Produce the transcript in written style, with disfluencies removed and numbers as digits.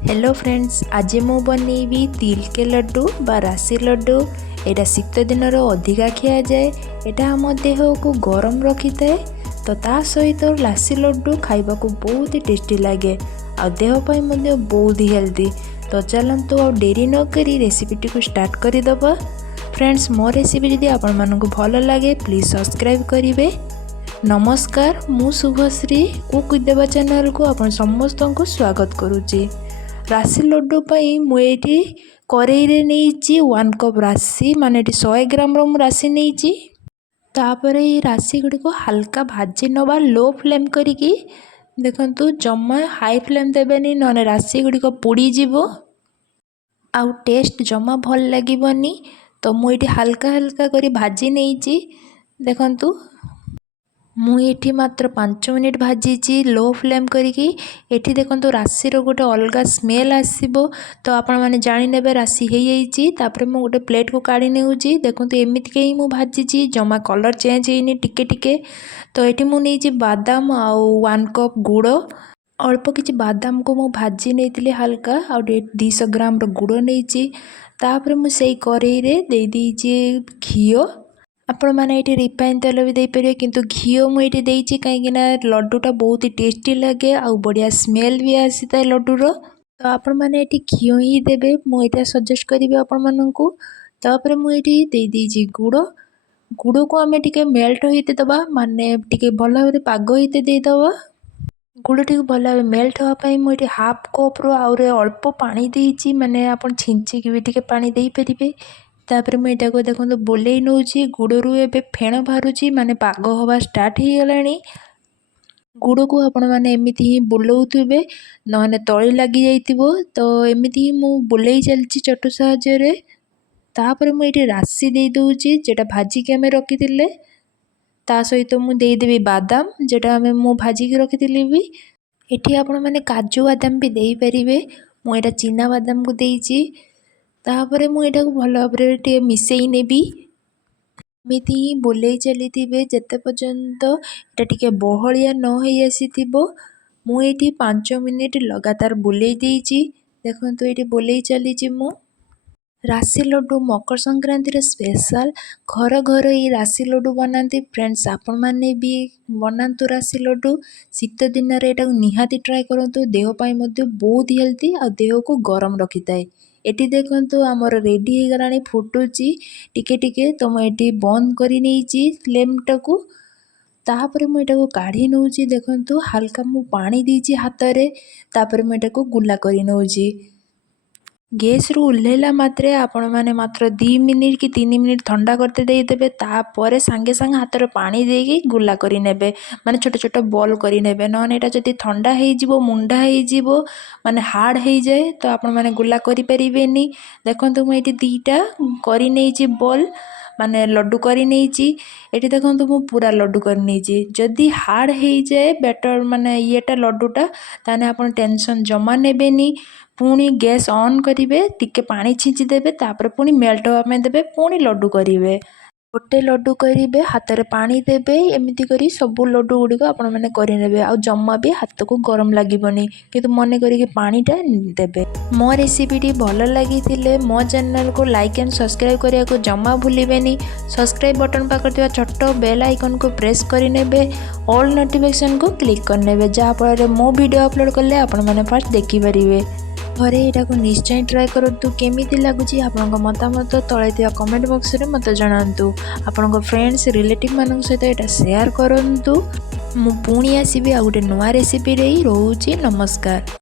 Hello friends, आज मु बनैबी तिल के लड्डू बा राशि लड्डू। एटा शीत दिन अधिका खिया जाए। एटा आम देह को गरम रखी थाए। तो ता सहित राशि लड्डू खाइबा को बहुत ही टेस्टी लगे आ देह पाई मध्य बहुत ही हेल्दी। तो चलतु आ डेरी न करी रेसिपीटी को स्टार्ट करदे। फ्रेंड्स, मो रेसिपी जदि आपण मानक भल लगे प्लीज सब्सक्राइब करेंगे। नमस्कार, मु शुभश्री कुक देवा चैनल को आपण समस्त को स्वागत करुच्ची। राशि लड्डू पाई मुझे कड़ई रे नहीं 1 कप राशि माने 100 ग्राम रो राशि नहीं। तापर ये राशि गुड़ी को हल्का भाजी नवा लो फ्लेम करिकी देखंतु जमा हाई फ्लेम देबेनी न राशि गुड़ी को पोड़ी जीवो आउ टेस्ट जमा भल लागिबनी। तो मुझे हल्का हल्का करी भाजी नहीं देखंतु मुझे मात्र 5 मिनिट भाजी लो फ्लेम करिकी। एठी देखंतु राशि रो गोटे अलग स्मेल आसीबो। तो आपण माने जानि नेबे राशि हे जाइछि। तापर मु गोटे प्लेट को काढी नेउछि। देखंतु एमिति के मु भाजीछि जमा कलर चेंज हेइनि टिके टिके। तो एठी मु नेछि बादाम आउ 1 कप गुड़ अल्प किछि बादाम को मु भाजी नेइतिले हल्का आउ 200 ग्राम रो गुड़ नेछि। तापर मु सेई कड़ई रे देई देइछि घिओ। आपण मैंने ये रिफाइन तेल भी देपारे किंतु घीओ मुझे देती कहीं लड्डूटा बहुत ही टेस्टी लगे आ बढ़िया स्मेल भी आसी था लड्डूर। तो आपण मैंने ये घीओ ही देवे मुझे सजेस्ट करी आपण मानू। तापर मुझे देदी गुड़ गुड़ को आम टे मेल्ट होते दबा माने टे भल भाव पाग होते देदबा। गुड़ टी भल भाव मेल्ट होगापाई मुझे हाफ कप रो आउरे अल्प पानी देती माने आपण छिंचिकी भी टे पानी दे पारे। तापर मुझे को देखो बोले नौची गुड़रू एबे फेण बाहर माने पाग हवा स्टार्ट हो गलानी। गुड़ को आपण मैंने एमती ही बुलाऊे न तली लगी जाइथिबो। तो एमती ही मु बुलाई चलची चटू साहाय्य। तापर मुझे राशि दे दूची जेटा भाजिकी आम रखी ता सहित मु देदेवी बादाम जेटा आम मु भाजिकी रखी भी। एठी आपण मैंने काजू बादाम भी दे पारे। मुझे चीना बादाम को देइची। तापर मुझे भल भाव मिसई नेबी। एमती ही बुले चली जेते पर्यंत एटा टिके बहलिया न हो आसी मुझे 5 मिनिट लगातार बुले देइची। देखंतु ये बुले चली मु राशि लड्डू मकर संक्रांति स्पेशल घर घर ये राशि लड्डू बनाती। फ्रेंड्स, आपण मैंने भी बनातु राशि लड्डू शीत दिन में निहाती ट्राए करंतु देह पाई मध्य बहुत हेल्दी आ देह को गरम रखी थाए। एटी देखंतु आमर रेडी हो गलानी फुटुची टिके टिके। तो मुझे बंद करी नेइची फ्लेम टाकू। तापर मुझे काढ़ी नौची देखंतु हल्का मु पानी दीची हाथ रे। तापर मुझे गुला करी नौची। गैस रु उल्हेला मात्रे आपण माने मात्र 2 मिनिट कि 3 मिनिट ठंडा करते देदेवे। तापर सांगे सांगे हाथ रे पानी देकी गुला करी नेबे माने छोट छोट बॉल करी नेबे। नने एटा जदी ठंडा हेई जिवो मुंडा हेई जिवो माने हार्ड हेई जाए तो आपण माने गुला करि परिबेनी। देखंतु मु एटी 2टा करी नेइची बॉल माने लड्डू करी नेइची। एटी देखंतु मु पूरा लड्डू करी नेइची। जदी हार्ड हेई जाए बैटर माने येटा लड्डूटा ताने आपण टेंशन जमा नेबेनी। पुणी गैस ऑन करेंगे टिके पानी छिंची देवे। तापर पुणी मेल्ट होगा देवे पुणी लड्डू करेंगे। गोटे लड्डू करेंगे हाथ में पानी देवे एमती करी सब लड्डू गुड़िक आपण मैंने करे आ जमा भी हाथ को गरम लगनी कि मन करी पानीटा देवे। मो रेसिपीटी भल लगी मो चैनल को लाइक एंड सब्सक्राइब करने को जमा भूलें। सब्सक्राइब बटन पाकर छोट बेल आइकन को प्रेस करेंगे ऑल नोटिफिकेशन को क्लिक करने जहाँफल मो वीडियो अपलोड कले आपण मैंने फास्ट देखिपारे। घरे यहाँ को निश्चय ट्राए करूँ केमी लगुच आपण मतामत तले थी कमेंट बॉक्स रे मत जनातु। आपण फ्रेंड्स रिलेटिव मान सहित यहाँ शेयर करूँ। मु पुणी आसबि आ गोटे नुआ रेसिपी रे रोची। नमस्कार।